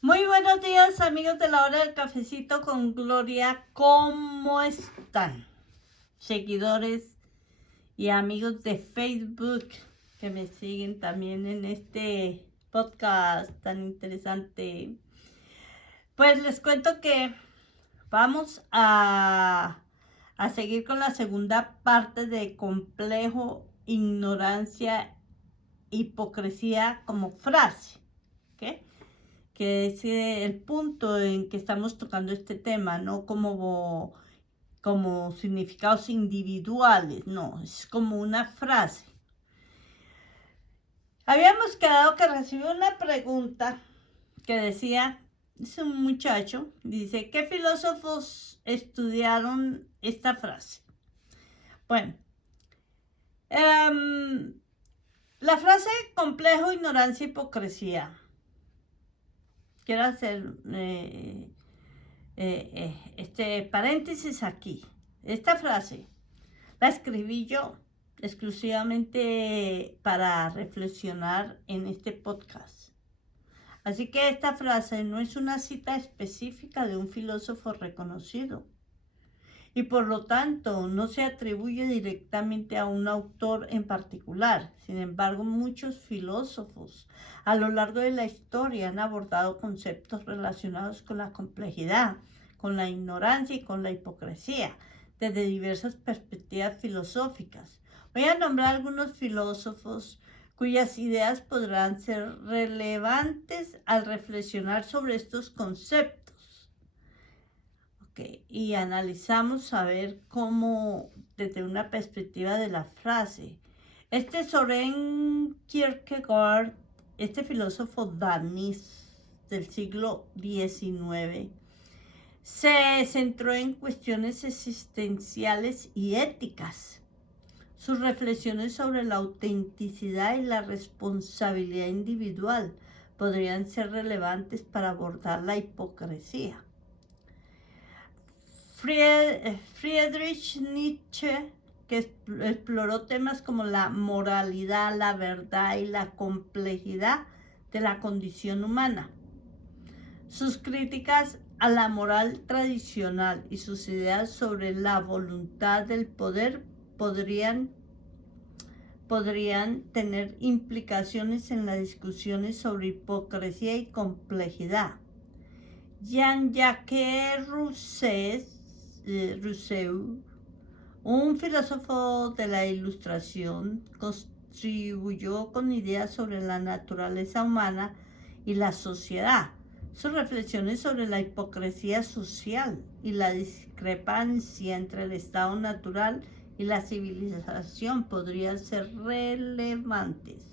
Muy buenos días, amigos de la hora del cafecito con Gloria. ¿Cómo están? Seguidores y amigos de Facebook que me siguen también en este podcast tan interesante. Pues les cuento que vamos a seguir con la segunda parte de complejo, ignorancia, hipocresía como frase. ¿Ok? Que es el punto en que estamos tocando este tema, no como significados individuales, no, es como una frase. Habíamos quedado que recibí una pregunta que decía, es un muchacho, dice, ¿qué filósofos estudiaron esta frase? Bueno, la frase complejo, ignorancia, hipocresía. Quiero hacer este paréntesis aquí. Esta frase la escribí yo exclusivamente para reflexionar en este podcast. Así que esta frase no es una cita específica de un filósofo reconocido y por lo tanto no se atribuye directamente a un autor en particular. Sin embargo, muchos filósofos a lo largo de la historia han abordado conceptos relacionados con la complejidad, con la ignorancia y con la hipocresía, desde diversas perspectivas filosóficas. Voy a nombrar algunos filósofos cuyas ideas podrán ser relevantes al reflexionar sobre estos conceptos. Y analizamos a ver cómo, desde una perspectiva de la frase, Soren Kierkegaard, este filósofo danés del siglo XIX, se centró en cuestiones existenciales y éticas. Sus reflexiones sobre la autenticidad y la responsabilidad individual podrían ser relevantes para abordar la hipocresía. Friedrich Nietzsche, que exploró temas como la moralidad, la verdad y la complejidad de la condición humana. Sus críticas a la moral tradicional y sus ideas sobre la voluntad del poder podrían tener implicaciones en las discusiones sobre hipocresía y complejidad. Jean-Jacques Rousseau, un filósofo de la Ilustración, contribuyó con ideas sobre la naturaleza humana y la sociedad. Sus reflexiones sobre la hipocresía social y la discrepancia entre el estado natural y la civilización podrían ser relevantes.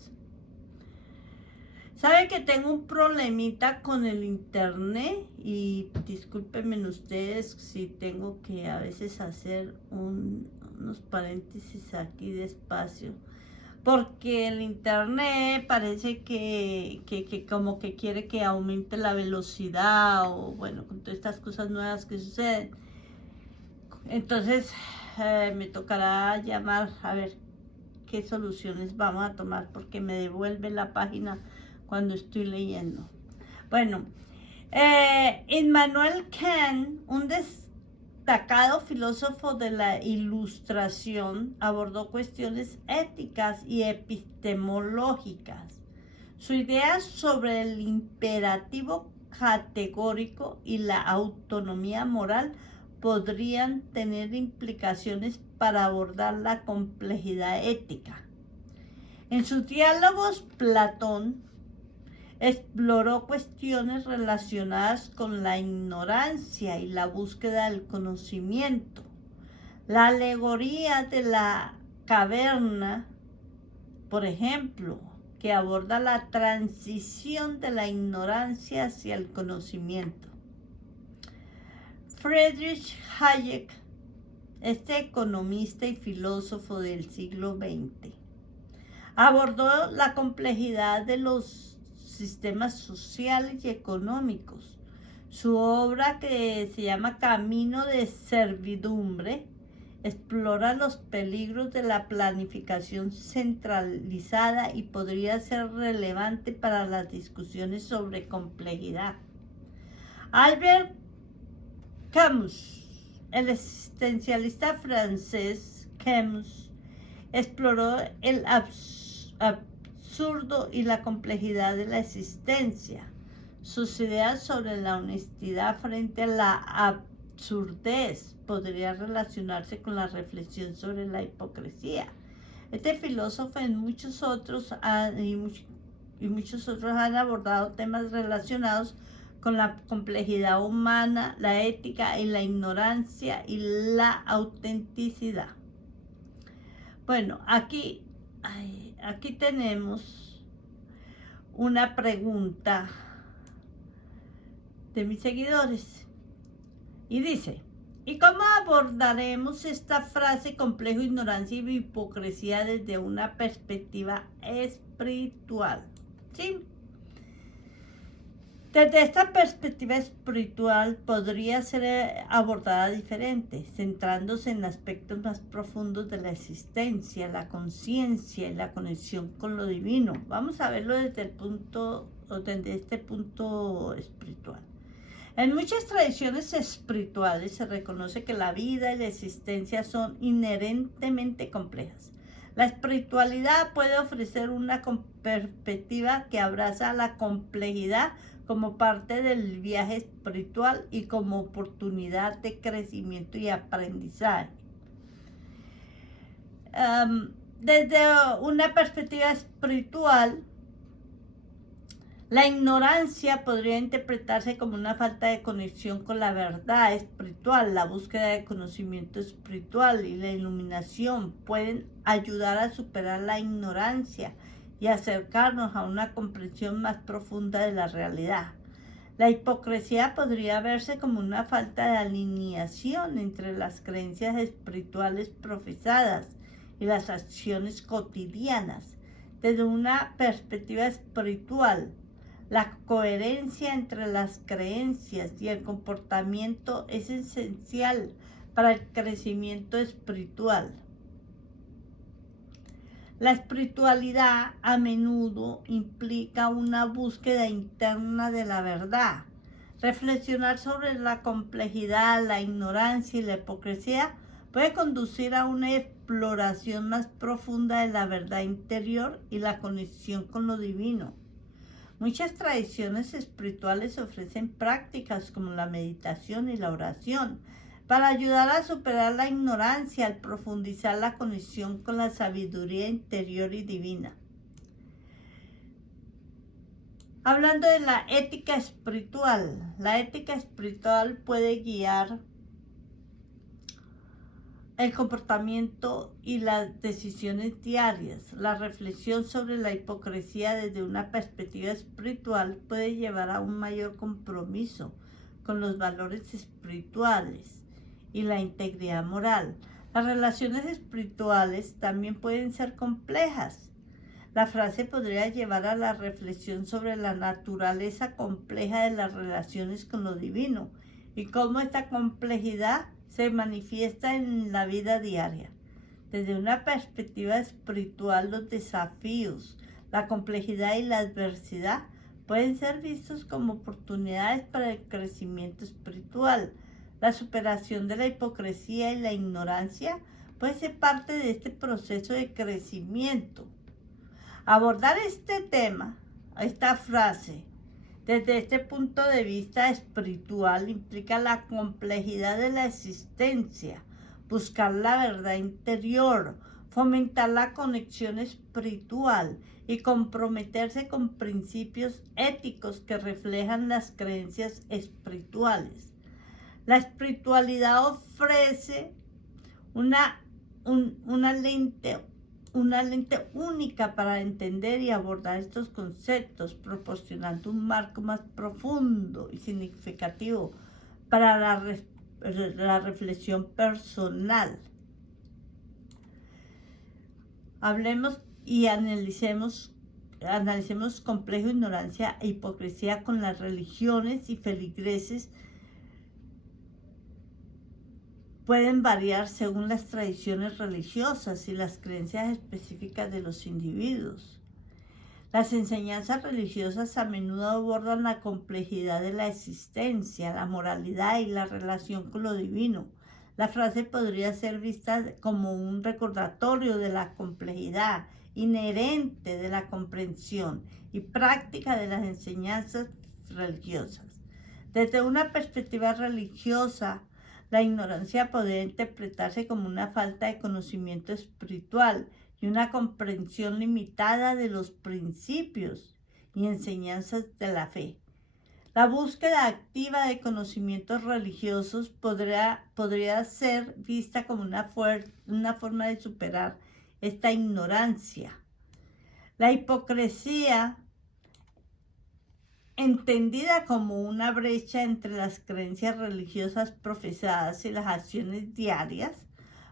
Saben que tengo un problemita con el internet y discúlpenme ustedes si tengo que a veces hacer unos paréntesis aquí despacio, porque el internet parece que como que quiere que aumente la velocidad o bueno, con todas estas cosas nuevas que suceden. Entonces me tocará llamar a ver qué soluciones vamos a tomar porque me devuelve la página cuando estoy leyendo. Bueno, Immanuel Kant, un destacado filósofo de la Ilustración, abordó cuestiones éticas y epistemológicas. Su idea sobre el imperativo categórico y la autonomía moral podrían tener implicaciones para abordar la complejidad ética. En sus diálogos, Platón exploró cuestiones relacionadas con la ignorancia y la búsqueda del conocimiento. La alegoría de la caverna, por ejemplo, que aborda la transición de la ignorancia hacia el conocimiento. Friedrich Hayek, este economista y filósofo del siglo XX, abordó la complejidad de los sistemas sociales y económicos. Su obra, que se llama Camino de Servidumbre, explora los peligros de la planificación centralizada y podría ser relevante para las discusiones sobre complejidad. Albert Camus, el existencialista francés Camus, exploró el absurdo y la complejidad de la existencia. Sus ideas sobre la honestidad frente a la absurdez podrían relacionarse con la reflexión sobre la hipocresía. Este filósofo y muchos otros han abordado temas relacionados con la complejidad humana, la ética y la ignorancia y la autenticidad. Bueno, aquí tenemos una pregunta de mis seguidores y dice: ¿y cómo abordaremos esta frase complejo, ignorancia y hipocresía desde una perspectiva espiritual? ¿Sí? Desde esta perspectiva espiritual podría ser abordada diferente, centrándose en aspectos más profundos de la existencia, la conciencia y la conexión con lo divino. Vamos a verlo desde este punto espiritual. En muchas tradiciones espirituales se reconoce que la vida y la existencia son inherentemente complejas. La espiritualidad puede ofrecer una perspectiva que abraza la complejidad como parte del viaje espiritual y como oportunidad de crecimiento y aprendizaje. Desde una perspectiva espiritual, la ignorancia podría interpretarse como una falta de conexión con la verdad espiritual. La búsqueda de conocimiento espiritual y la iluminación pueden ayudar a superar la ignorancia y acercarnos a una comprensión más profunda de la realidad. La hipocresía podría verse como una falta de alineación entre las creencias espirituales profesadas y las acciones cotidianas. Desde una perspectiva espiritual, la coherencia entre las creencias y el comportamiento es esencial para el crecimiento espiritual. La espiritualidad a menudo implica una búsqueda interna de la verdad. Reflexionar sobre la complejidad, la ignorancia y la hipocresía puede conducir a una exploración más profunda de la verdad interior y la conexión con lo divino. Muchas tradiciones espirituales ofrecen prácticas como la meditación y la oración para ayudar a superar la ignorancia al profundizar la conexión con la sabiduría interior y divina. Hablando de la ética espiritual puede guiar el comportamiento y las decisiones diarias. La reflexión sobre la hipocresía desde una perspectiva espiritual puede llevar a un mayor compromiso con los valores espirituales y la integridad moral. Las relaciones espirituales también pueden ser complejas. La frase podría llevar a la reflexión sobre la naturaleza compleja de las relaciones con lo divino y cómo esta complejidad se manifiesta en la vida diaria. Desde una perspectiva espiritual, los desafíos, la complejidad y la adversidad pueden ser vistos como oportunidades para el crecimiento espiritual. La superación de la hipocresía y la ignorancia puede ser parte de este proceso de crecimiento. Abordar este tema, esta frase, desde este punto de vista espiritual implica la complejidad de la existencia, buscar la verdad interior, fomentar la conexión espiritual y comprometerse con principios éticos que reflejan las creencias espirituales. La espiritualidad ofrece una lente única para entender y abordar estos conceptos, proporcionando un marco más profundo y significativo para la reflexión personal. Hablemos y analicemos complejo, ignorancia e hipocresía con las religiones y feligreses. Pueden variar según las tradiciones religiosas y las creencias específicas de los individuos. Las enseñanzas religiosas a menudo abordan la complejidad de la existencia, la moralidad y la relación con lo divino. La frase podría ser vista como un recordatorio de la complejidad inherente de la comprensión y práctica de las enseñanzas religiosas. Desde una perspectiva religiosa, la ignorancia podría interpretarse como una falta de conocimiento espiritual y una comprensión limitada de los principios y enseñanzas de la fe. La búsqueda activa de conocimientos religiosos podría ser vista como una forma de superar esta ignorancia. La hipocresía, entendida como una brecha entre las creencias religiosas profesadas y las acciones diarias,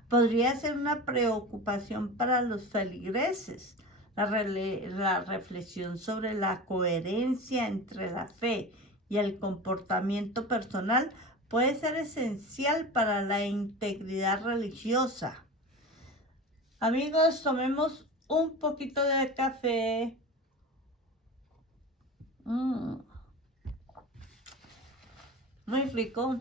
podría ser una preocupación para los feligreses. La reflexión sobre la coherencia entre la fe y el comportamiento personal puede ser esencial para la integridad religiosa. Amigos, tomemos un poquito de café. Muy rico.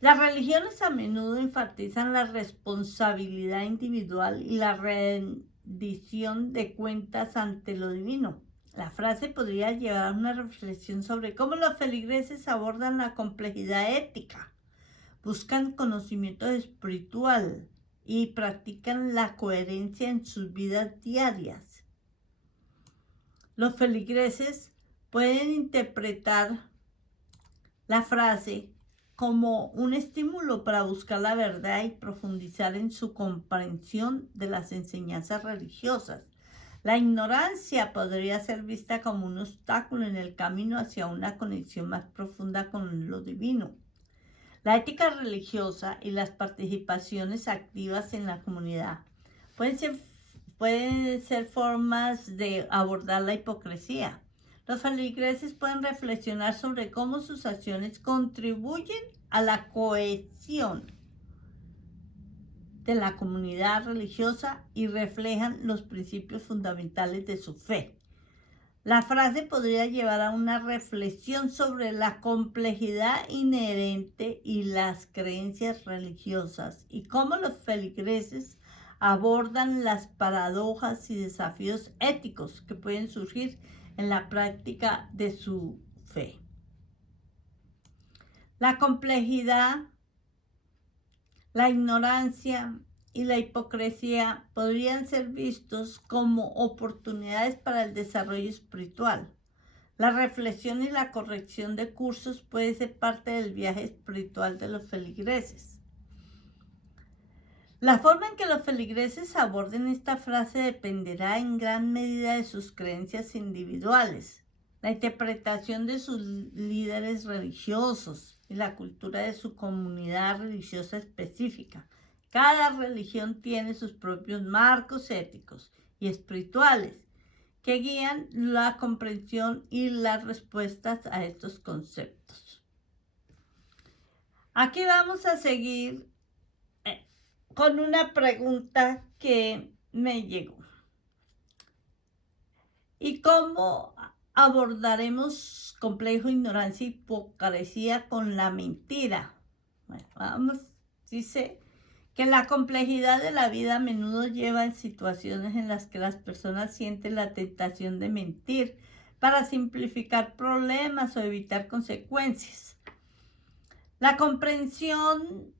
Las religiones a menudo enfatizan la responsabilidad individual y la rendición de cuentas ante lo divino. La frase podría llevar a una reflexión sobre cómo los feligreses abordan la complejidad ética, buscan conocimiento espiritual y practican la coherencia en sus vidas diarias. Los feligreses pueden interpretar la frase como un estímulo para buscar la verdad y profundizar en su comprensión de las enseñanzas religiosas. La ignorancia podría ser vista como un obstáculo en el camino hacia una conexión más profunda con lo divino. La ética religiosa y las participaciones activas en la comunidad pueden ser formas de abordar la hipocresía. Los feligreses pueden reflexionar sobre cómo sus acciones contribuyen a la cohesión de la comunidad religiosa y reflejan los principios fundamentales de su fe. La frase podría llevar a una reflexión sobre la complejidad inherente y las creencias religiosas y cómo los feligreses abordan las paradojas y desafíos éticos que pueden surgir en la práctica de su fe. La complejidad, la ignorancia y la hipocresía podrían ser vistos como oportunidades para el desarrollo espiritual. La reflexión y la corrección de cursos puede ser parte del viaje espiritual de los feligreses. La forma en que los feligreses aborden esta frase dependerá en gran medida de sus creencias individuales, la interpretación de sus líderes religiosos y la cultura de su comunidad religiosa específica. Cada religión tiene sus propios marcos éticos y espirituales que guían la comprensión y las respuestas a estos conceptos. Aquí vamos a seguir con una pregunta que me llegó. ¿Y cómo abordaremos complejo, ignorancia y hipocresía con la mentira? Bueno, dice que la complejidad de la vida a menudo lleva a situaciones en las que las personas sienten la tentación de mentir para simplificar problemas o evitar consecuencias. La comprensión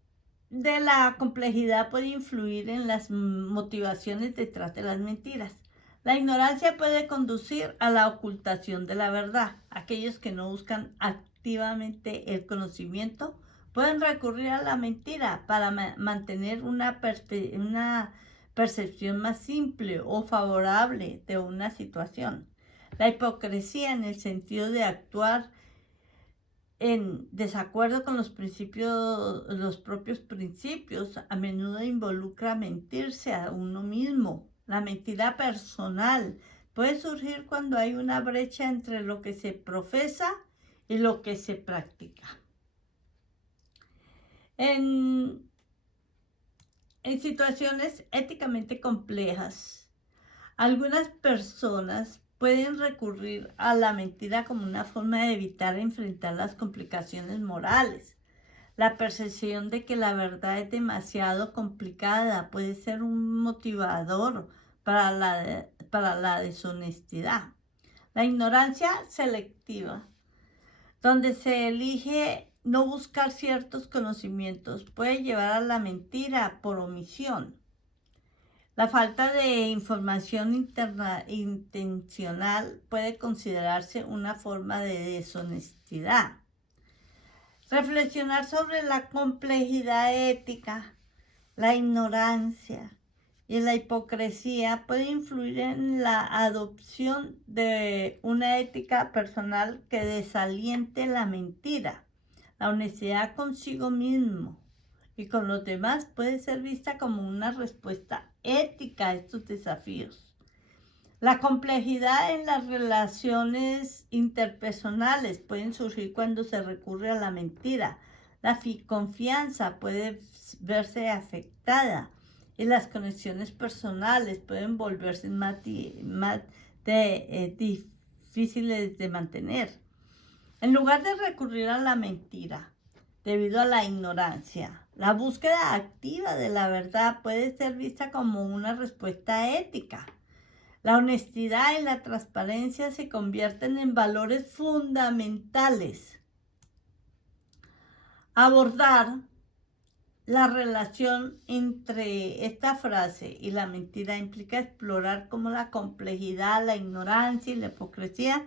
de la complejidad puede influir en las motivaciones detrás de las mentiras. La ignorancia puede conducir a la ocultación de la verdad. Aquellos que no buscan activamente el conocimiento pueden recurrir a la mentira para mantener una percepción más simple o favorable de una situación. La hipocresía, en el sentido de actuar en desacuerdo con los propios principios, a menudo involucra mentirse a uno mismo. La mentira personal puede surgir cuando hay una brecha entre lo que se profesa y lo que se practica. En situaciones éticamente complejas, Algunas personas pueden recurrir a la mentira como una forma de evitar enfrentar las complicaciones morales. La percepción de que la verdad es demasiado complicada puede ser un motivador para la deshonestidad. La ignorancia selectiva, donde se elige no buscar ciertos conocimientos, puede llevar a la mentira por omisión. La falta de información intencional puede considerarse una forma de deshonestidad. Reflexionar sobre la complejidad ética, la ignorancia y la hipocresía puede influir en la adopción de una ética personal que desaliente la mentira. La honestidad consigo mismo y con los demás puede ser vista como una respuesta ética a estos desafíos. La complejidad en las relaciones interpersonales pueden surgir cuando se recurre a la mentira. La confianza puede verse afectada y las conexiones personales pueden volverse más difíciles de mantener. En lugar de recurrir a la mentira debido a la ignorancia, la búsqueda activa de la verdad puede ser vista como una respuesta ética. La honestidad y la transparencia se convierten en valores fundamentales. Abordar la relación entre esta frase y la mentira implica explorar cómo la complejidad, la ignorancia y la hipocresía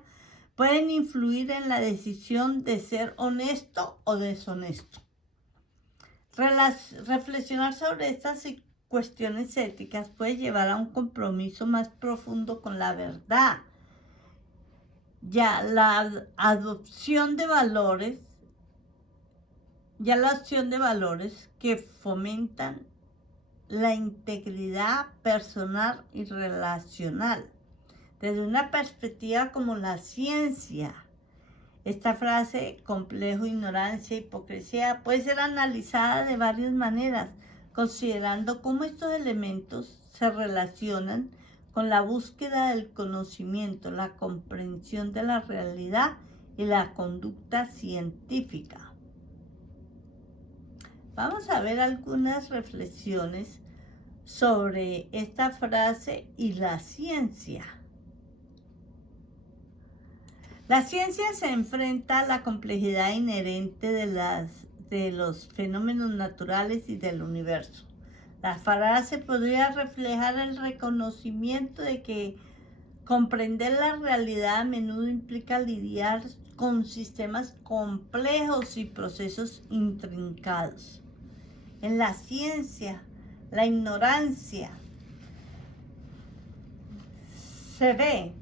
pueden influir en la decisión de ser honesto o deshonesto. Reflexionar sobre estas cuestiones éticas puede llevar a un compromiso más profundo con la verdad. La opción de valores que fomentan la integridad personal y relacional. Desde una perspectiva como la ciencia, esta frase, complejo, ignorancia, hipocresía, puede ser analizada de varias maneras, considerando cómo estos elementos se relacionan con la búsqueda del conocimiento, la comprensión de la realidad y la conducta científica. Vamos a ver algunas reflexiones sobre esta frase y la ciencia. La ciencia se enfrenta a la complejidad inherente de los fenómenos naturales y del universo. La frase podría reflejar el reconocimiento de que comprender la realidad a menudo implica lidiar con sistemas complejos y procesos intrincados. En la ciencia, la ignorancia se ve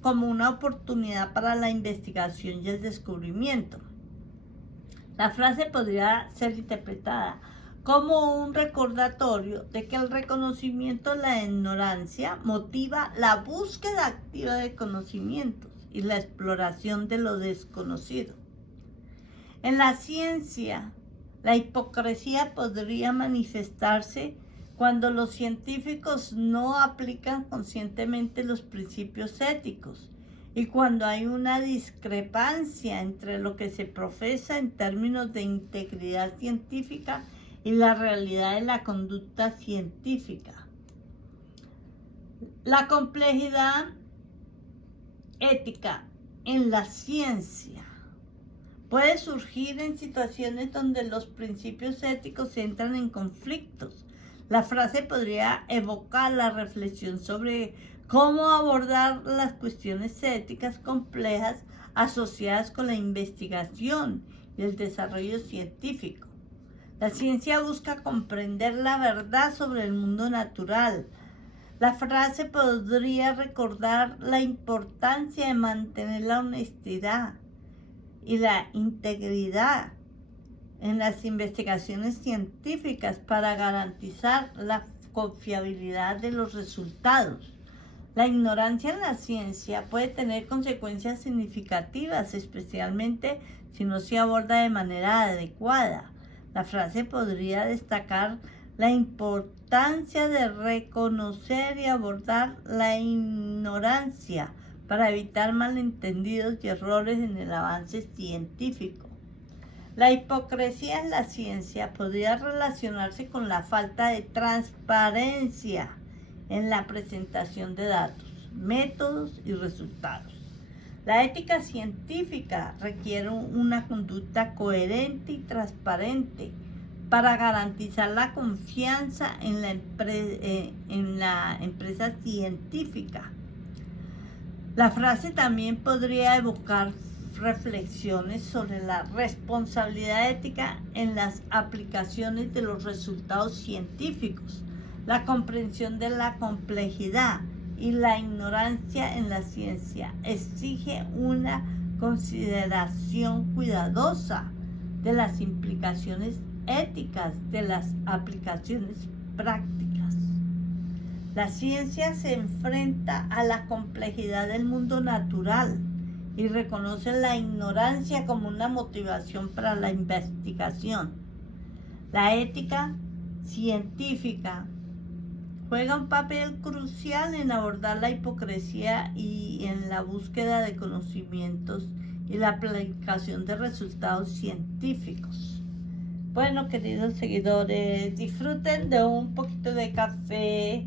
como una oportunidad para la investigación y el descubrimiento. La frase podría ser interpretada como un recordatorio de que el reconocimiento de la ignorancia motiva la búsqueda activa de conocimientos y la exploración de lo desconocido. En la ciencia, la hipocresía podría manifestarse cuando los científicos no aplican conscientemente los principios éticos y cuando hay una discrepancia entre lo que se profesa en términos de integridad científica y la realidad de la conducta científica. La complejidad ética en la ciencia puede surgir en situaciones donde los principios éticos entran en conflictos. La frase podría evocar la reflexión sobre cómo abordar las cuestiones éticas complejas asociadas con la investigación y el desarrollo científico. La ciencia busca comprender la verdad sobre el mundo natural. La frase podría recordar la importancia de mantener la honestidad y la integridad en las investigaciones científicas para garantizar la confiabilidad de los resultados. La ignorancia en la ciencia puede tener consecuencias significativas, especialmente si no se aborda de manera adecuada. La frase podría destacar la importancia importancia de reconocer y abordar la ignorancia para evitar malentendidos y errores en el avance científico. La hipocresía en la ciencia podría relacionarse con la falta de transparencia en la presentación de datos, métodos y resultados. La ética científica requiere una conducta coherente y transparente para garantizar la confianza en la empresa científica. La frase también podría evocar reflexiones sobre la responsabilidad ética en las aplicaciones de los resultados científicos, la comprensión de la complejidad y la ignorancia en la ciencia exige una consideración cuidadosa de las implicaciones éticas de las aplicaciones prácticas. La ciencia se enfrenta a la complejidad del mundo natural y reconoce la ignorancia como una motivación para la investigación. La ética científica juega un papel crucial en abordar la hipocresía y en la búsqueda de conocimientos y la aplicación de resultados científicos. Bueno, queridos seguidores, disfruten de un poquito de café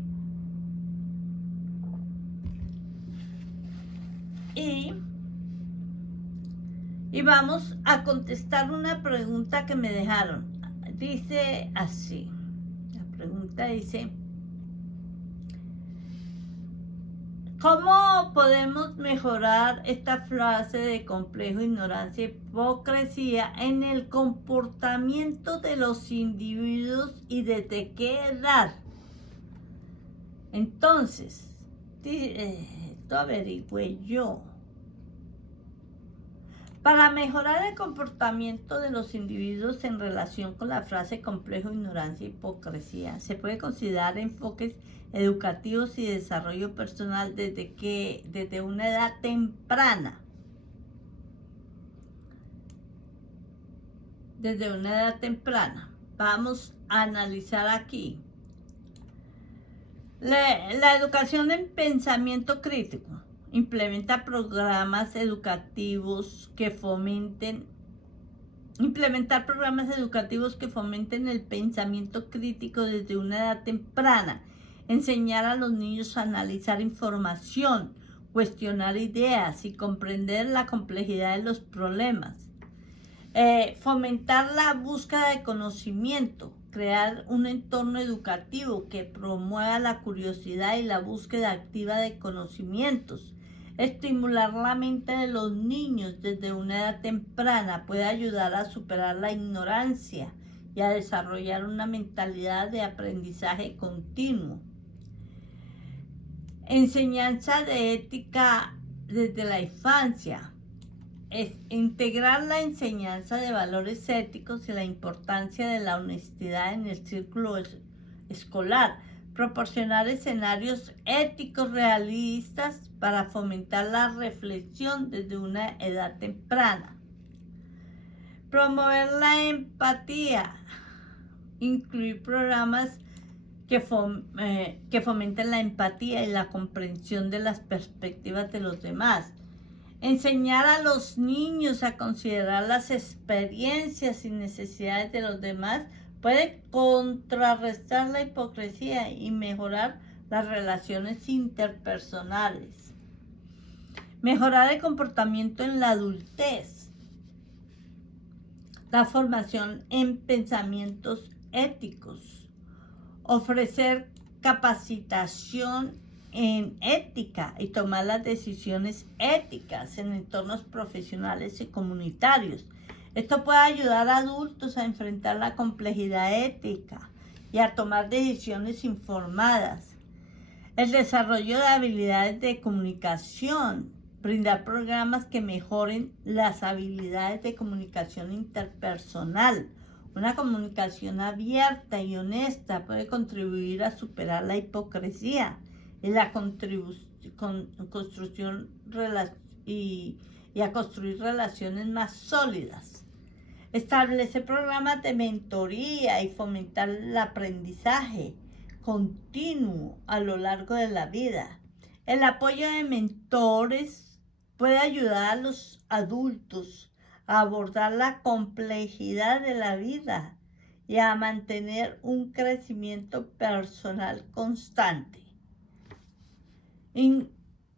y vamos a contestar una pregunta que me dejaron. Dice así, la pregunta dice: ¿cómo podemos mejorar esta frase de complejo, ignorancia y hipocresía en el comportamiento de los individuos y desde qué edad? Entonces, esto averigüé yo. Para mejorar el comportamiento de los individuos en relación con la frase complejo, ignorancia y hipocresía, se puede considerar enfoques educativos y desarrollo personal desde una edad temprana. Desde una edad temprana. Vamos a analizar aquí. La educación en pensamiento crítico. Implementar programas educativos que fomenten el pensamiento crítico desde una edad temprana. Enseñar a los niños a analizar información, cuestionar ideas y comprender la complejidad de los problemas. Fomentar la búsqueda de conocimiento. Crear un entorno educativo que promueva la curiosidad y la búsqueda activa de conocimientos. Estimular la mente de los niños desde una edad temprana puede ayudar a superar la ignorancia y a desarrollar una mentalidad de aprendizaje continuo. Enseñanza de ética desde la infancia. Es integrar la enseñanza de valores éticos y la importancia de la honestidad en el círculo escolar. Proporcionar escenarios éticos realistas para fomentar la reflexión desde una edad temprana. Promover la empatía. Incluir programas que fomenten la empatía y la comprensión de las perspectivas de los demás. Enseñar a los niños a considerar las experiencias y necesidades de los demás puede contrarrestar la hipocresía y mejorar las relaciones interpersonales. Mejorar el comportamiento en la adultez. La formación en pensamientos éticos. Ofrecer capacitación en ética y tomar las decisiones éticas en entornos profesionales y comunitarios. Esto puede ayudar a adultos a enfrentar la complejidad ética y a tomar decisiones informadas. El desarrollo de habilidades de comunicación. Brindar programas que mejoren las habilidades de comunicación interpersonal. Una comunicación abierta y honesta puede contribuir a superar la hipocresía y la construcción y a construir relaciones más sólidas. Establecer programas de mentoría y fomentar el aprendizaje. continuo a lo largo de la vida. El apoyo de mentores puede ayudar a los adultos a abordar la complejidad de la vida y a mantener un crecimiento personal constante.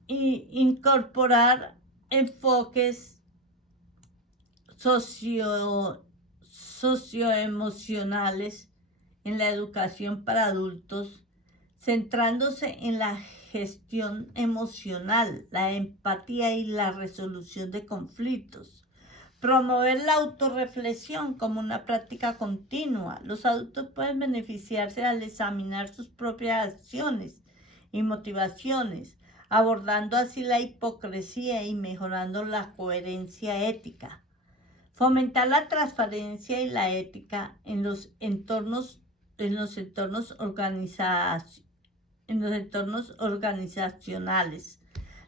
Incorporar enfoques socioemocionales en la educación para adultos, centrándose en la gestión emocional, la empatía y la resolución de conflictos. Promover la autorreflexión como una práctica continua. Los adultos pueden beneficiarse al examinar sus propias acciones y motivaciones, abordando así la hipocresía y mejorando la coherencia ética. Fomentar la transparencia y la ética en los entornos organizacionales.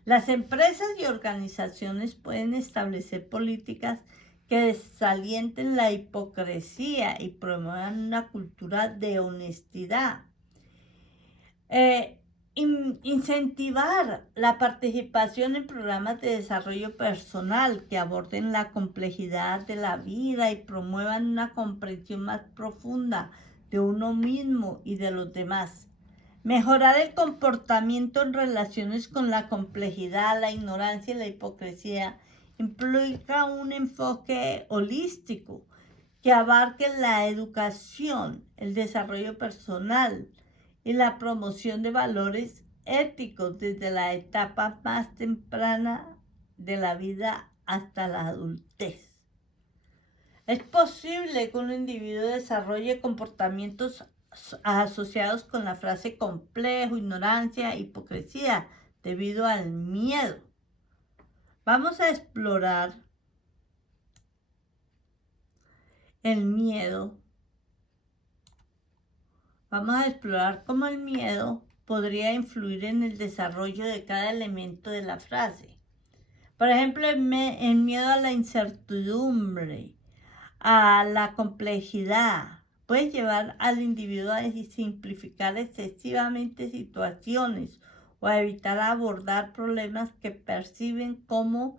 Las empresas y organizaciones pueden establecer políticas que desalienten la hipocresía y promuevan una cultura de honestidad. Incentivar la participación en programas de desarrollo personal que aborden la complejidad de la vida y promuevan una comprensión más profunda de uno mismo y de los demás. Mejorar el comportamiento en relaciones con la complejidad, la ignorancia y la hipocresía implica un enfoque holístico que abarque la educación, el desarrollo personal y la promoción de valores éticos desde la etapa más temprana de la vida hasta la adultez. Es posible que un individuo desarrolle comportamientos asociados con la frase complejo, ignorancia, hipocresía, debido al miedo. Vamos a explorar el miedo. Vamos a explorar cómo el miedo podría influir en el desarrollo de cada elemento de la frase. Por ejemplo, el miedo a la incertidumbre, a la complejidad, puede llevar al individuo a simplificar excesivamente situaciones o a evitar abordar problemas que perciben como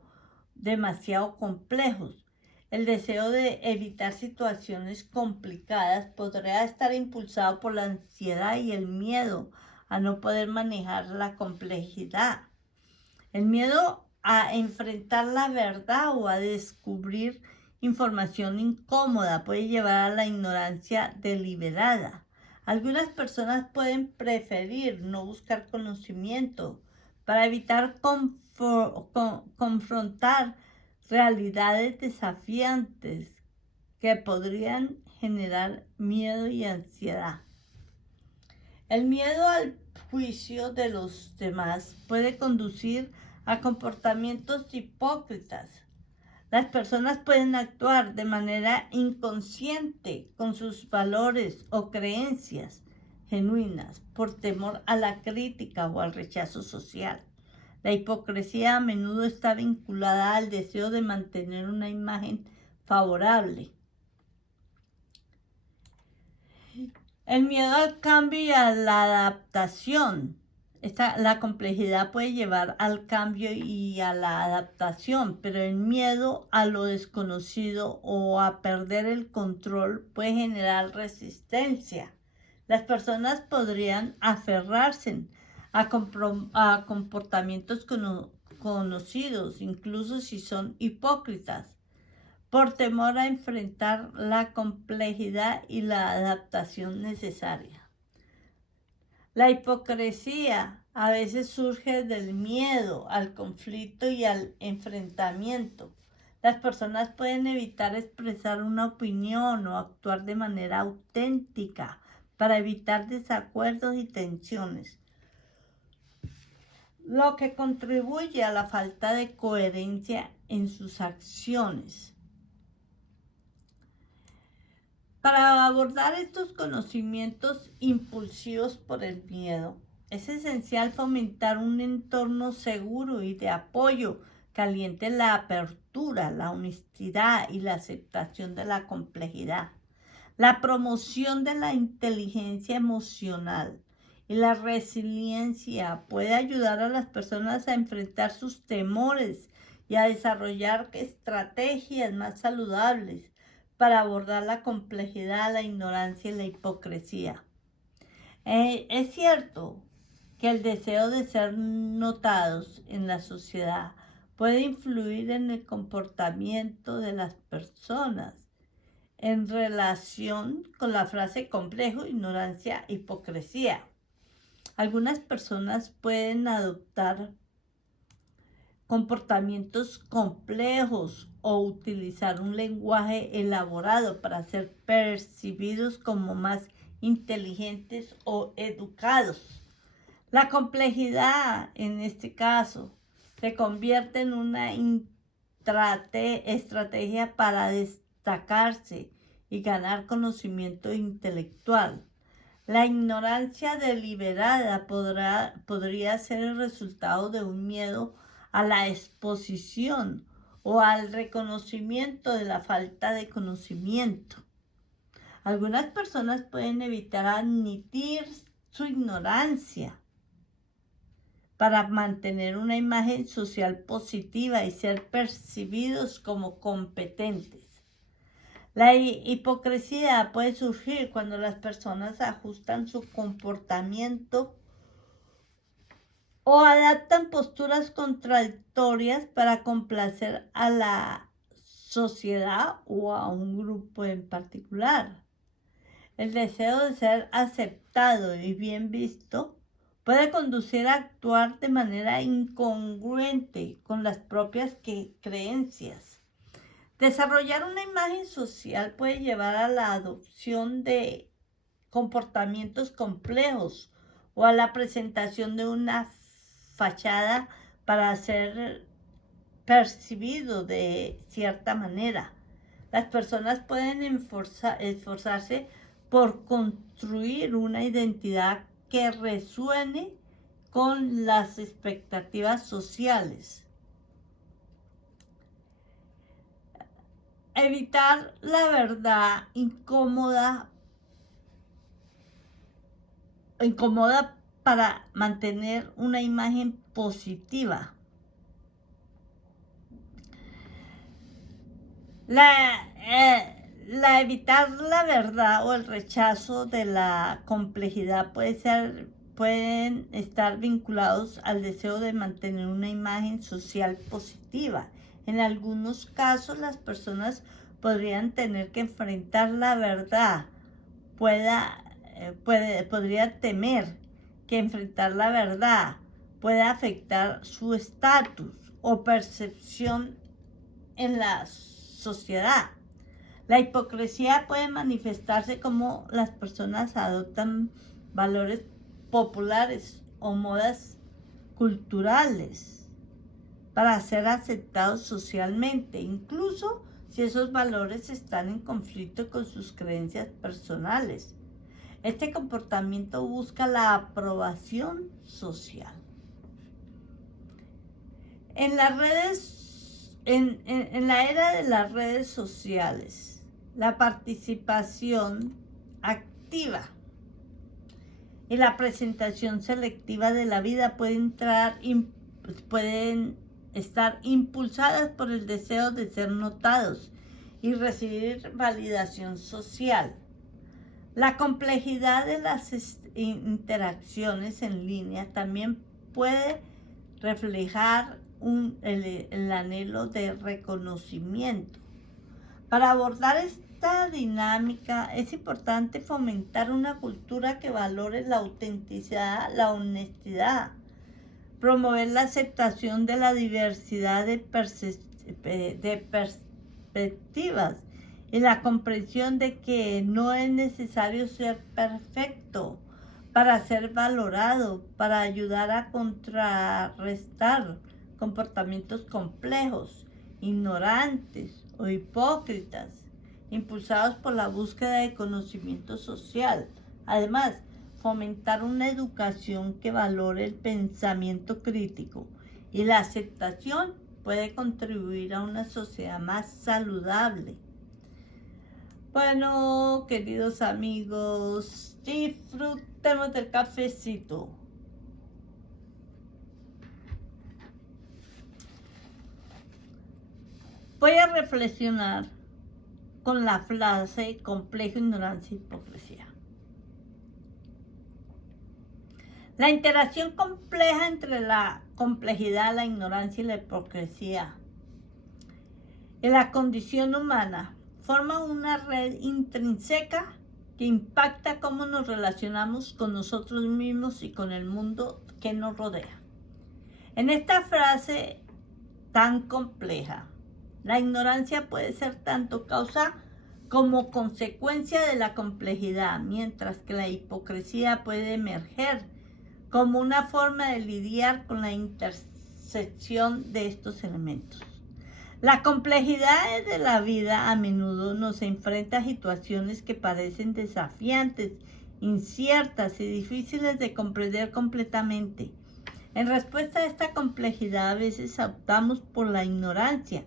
demasiado complejos. El deseo de evitar situaciones complicadas podría estar impulsado por la ansiedad y el miedo a no poder manejar la complejidad. El miedo a enfrentar la verdad o a descubrir información incómoda puede llevar a la ignorancia deliberada. Algunas personas pueden preferir no buscar conocimiento para evitar confrontar realidades desafiantes que podrían generar miedo y ansiedad. El miedo al juicio de los demás puede conducir a comportamientos hipócritas. Las personas pueden actuar de manera inconsciente con sus valores o creencias genuinas por temor a la crítica o al rechazo social. La hipocresía a menudo está vinculada al deseo de mantener una imagen favorable. El miedo al cambio y a la adaptación. La complejidad puede llevar al cambio y a la adaptación, pero el miedo a lo desconocido o a perder el control puede generar resistencia. Las personas podrían aferrarse a comportamientos conocidos, incluso si son hipócritas, por temor a enfrentar la complejidad y la adaptación necesaria. La hipocresía a veces surge del miedo al conflicto y al enfrentamiento. Las personas pueden evitar expresar una opinión o actuar de manera auténtica para evitar desacuerdos y tensiones, lo que contribuye a la falta de coherencia en sus acciones. Para abordar estos conocimientos impulsivos por el miedo, es esencial fomentar un entorno seguro y de apoyo que aliente la apertura, la honestidad y la aceptación de la complejidad. La promoción de la inteligencia emocional, y la resiliencia puede ayudar a las personas a enfrentar sus temores y a desarrollar estrategias más saludables para abordar la complejidad, la ignorancia y la hipocresía. Es cierto que el deseo de ser notados en la sociedad puede influir en el comportamiento de las personas en relación con la frase complejo, ignorancia, hipocresía. Algunas personas pueden adoptar comportamientos complejos o utilizar un lenguaje elaborado para ser percibidos como más inteligentes o educados. La complejidad, en este caso, se convierte en una estrategia para destacarse y ganar conocimiento intelectual. La ignorancia deliberada podría ser el resultado de un miedo a la exposición o al reconocimiento de la falta de conocimiento. Algunas personas pueden evitar admitir su ignorancia para mantener una imagen social positiva y ser percibidos como competentes. La hipocresía puede surgir cuando las personas ajustan su comportamiento o adaptan posturas contradictorias para complacer a la sociedad o a un grupo en particular. El deseo de ser aceptado y bien visto puede conducir a actuar de manera incongruente con las propias creencias. Desarrollar una imagen social puede llevar a la adopción de comportamientos complejos o a la presentación de una fachada para ser percibido de cierta manera. Las personas pueden esforzarse por construir una identidad que resuene con las expectativas sociales. Evitar la verdad incómoda para mantener una imagen positiva. Evitar la verdad o el rechazo de la complejidad pueden estar vinculados al deseo de mantener una imagen social positiva. En algunos casos, las personas podrían tener que enfrentar la verdad. Podría temer que enfrentar la verdad pueda afectar su estatus o percepción en la sociedad. La hipocresía puede manifestarse como las personas adoptan valores populares o modas culturales para ser aceptados socialmente, incluso si esos valores están en conflicto con sus creencias personales. Este comportamiento busca la aprobación social. En la era de las redes sociales, la participación activa y la presentación selectiva de la vida pueden estar impulsadas por el deseo de ser notados y recibir validación social. La complejidad de las interacciones en línea también puede reflejar el anhelo de reconocimiento. Para abordar esta dinámica es importante fomentar una cultura que valore la autenticidad, la honestidad, promover la aceptación de la diversidad de perspectivas y la comprensión de que no es necesario ser perfecto para ser valorado, para ayudar a contrarrestar comportamientos complejos, ignorantes o hipócritas, impulsados por la búsqueda de conocimiento social. Además, fomentar una educación que valore el pensamiento crítico y la aceptación puede contribuir a una sociedad más saludable. Bueno, queridos amigos, disfruten Tenemos el cafecito. Voy a reflexionar con la frase complejo, ignorancia, hipocresía. La interacción compleja entre la complejidad, la ignorancia y la hipocresía en la condición humana forma una red intrínseca que impacta cómo nos relacionamos con nosotros mismos y con el mundo que nos rodea. En esta frase tan compleja, la ignorancia puede ser tanto causa como consecuencia de la complejidad, mientras que la hipocresía puede emerger como una forma de lidiar con la intersección de estos elementos. La complejidad de la vida a menudo nos enfrenta a situaciones que parecen desafiantes, inciertas y difíciles de comprender completamente. En respuesta a esta complejidad, a veces optamos por la ignorancia,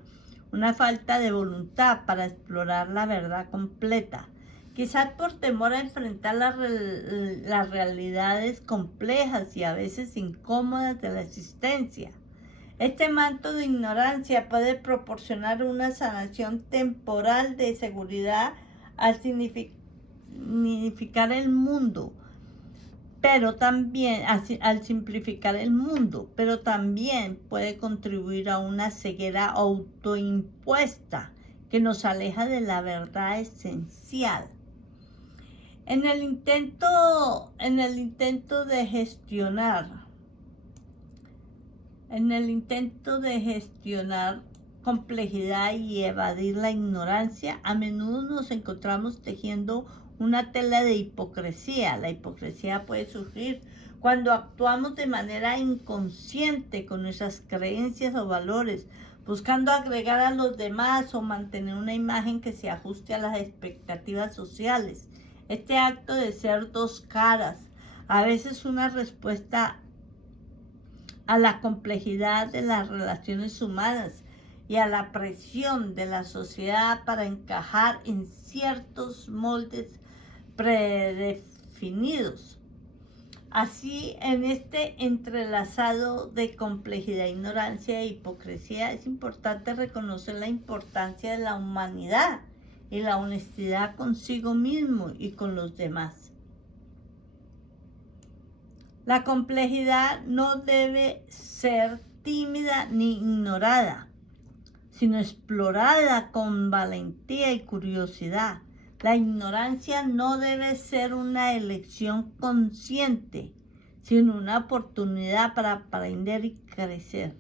una falta de voluntad para explorar la verdad completa, quizás por temor a enfrentar las realidades complejas y a veces incómodas de la existencia. Este manto de ignorancia puede proporcionar una sanación temporal de seguridad al significar el mundo, pero también al simplificar el mundo, pero también puede contribuir a una ceguera autoimpuesta que nos aleja de la verdad esencial. En el intento de gestionar complejidad y evadir la ignorancia, a menudo nos encontramos tejiendo una tela de hipocresía. La hipocresía puede surgir cuando actuamos de manera inconsciente con nuestras creencias o valores, buscando agregar a los demás o mantener una imagen que se ajuste a las expectativas sociales. Este acto de ser dos caras, a veces una respuesta a la complejidad de las relaciones humanas y a la presión de la sociedad para encajar en ciertos moldes predefinidos. Así, en este entrelazado de complejidad, ignorancia e hipocresía, es importante reconocer la importancia de la humanidad y la honestidad consigo mismo y con los demás. La complejidad no debe ser tímida ni ignorada, sino explorada con valentía y curiosidad. La ignorancia no debe ser una elección consciente, sino una oportunidad para aprender y crecer.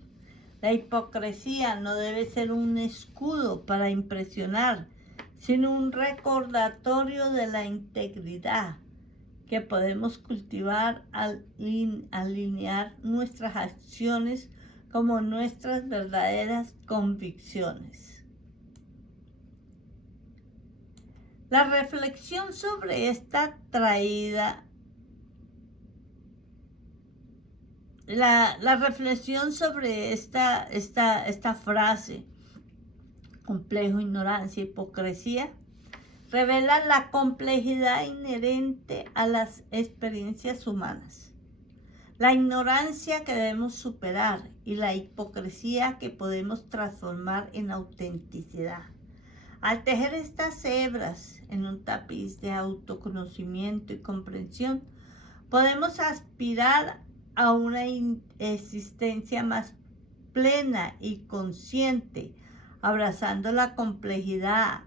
La hipocresía no debe ser un escudo para impresionar, sino un recordatorio de la integridad que podemos cultivar al alinear nuestras acciones como nuestras verdaderas convicciones. La reflexión sobre esta frase, complejo, ignorancia, hipocresía, revela la complejidad inherente a las experiencias humanas, la ignorancia que debemos superar y la hipocresía que podemos transformar en autenticidad. Al tejer estas hebras en un tapiz de autoconocimiento y comprensión, podemos aspirar a una existencia más plena y consciente, abrazando la complejidad,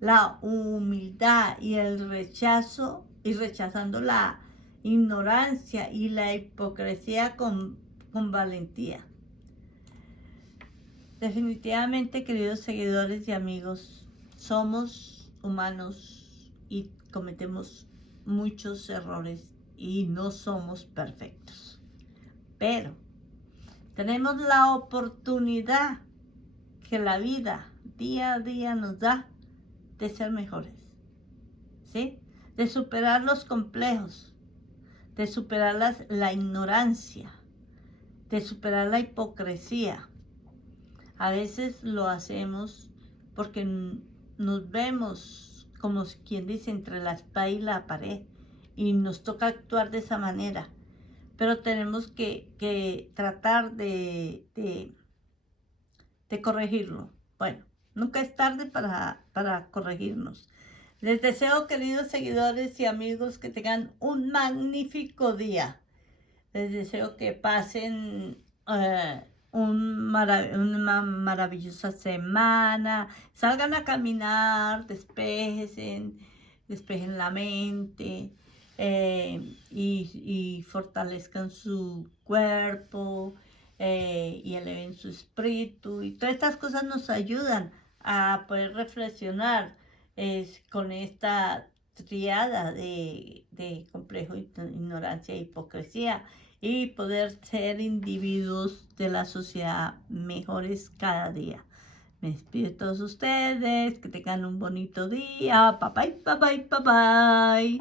la humildad y el rechazo, y rechazando la ignorancia y la hipocresía con valentía. Definitivamente, queridos seguidores y amigos, somos humanos y cometemos muchos errores y no somos perfectos. Pero tenemos la oportunidad que la vida día a día nos da de ser mejores, ¿sí? De superar los complejos, de superar la ignorancia, de superar la hipocresía. A veces lo hacemos porque nos vemos, como quien dice, entre la espada y la pared y nos toca actuar de esa manera. Pero tenemos que tratar de corregirlo. Bueno, nunca es tarde para corregirnos. Les deseo, queridos seguidores y amigos, que tengan un magnífico día. Les deseo que pasen una maravillosa semana. Salgan a caminar, despejen la mente y fortalezcan su cuerpo y eleven su espíritu. Y todas estas cosas nos ayudan a poder reflexionar con esta triada de complejo, ignorancia e hipocresía y poder ser individuos de la sociedad mejores cada día. Me despido de todos ustedes, que tengan un bonito día. Bye bye, bye bye, bye bye.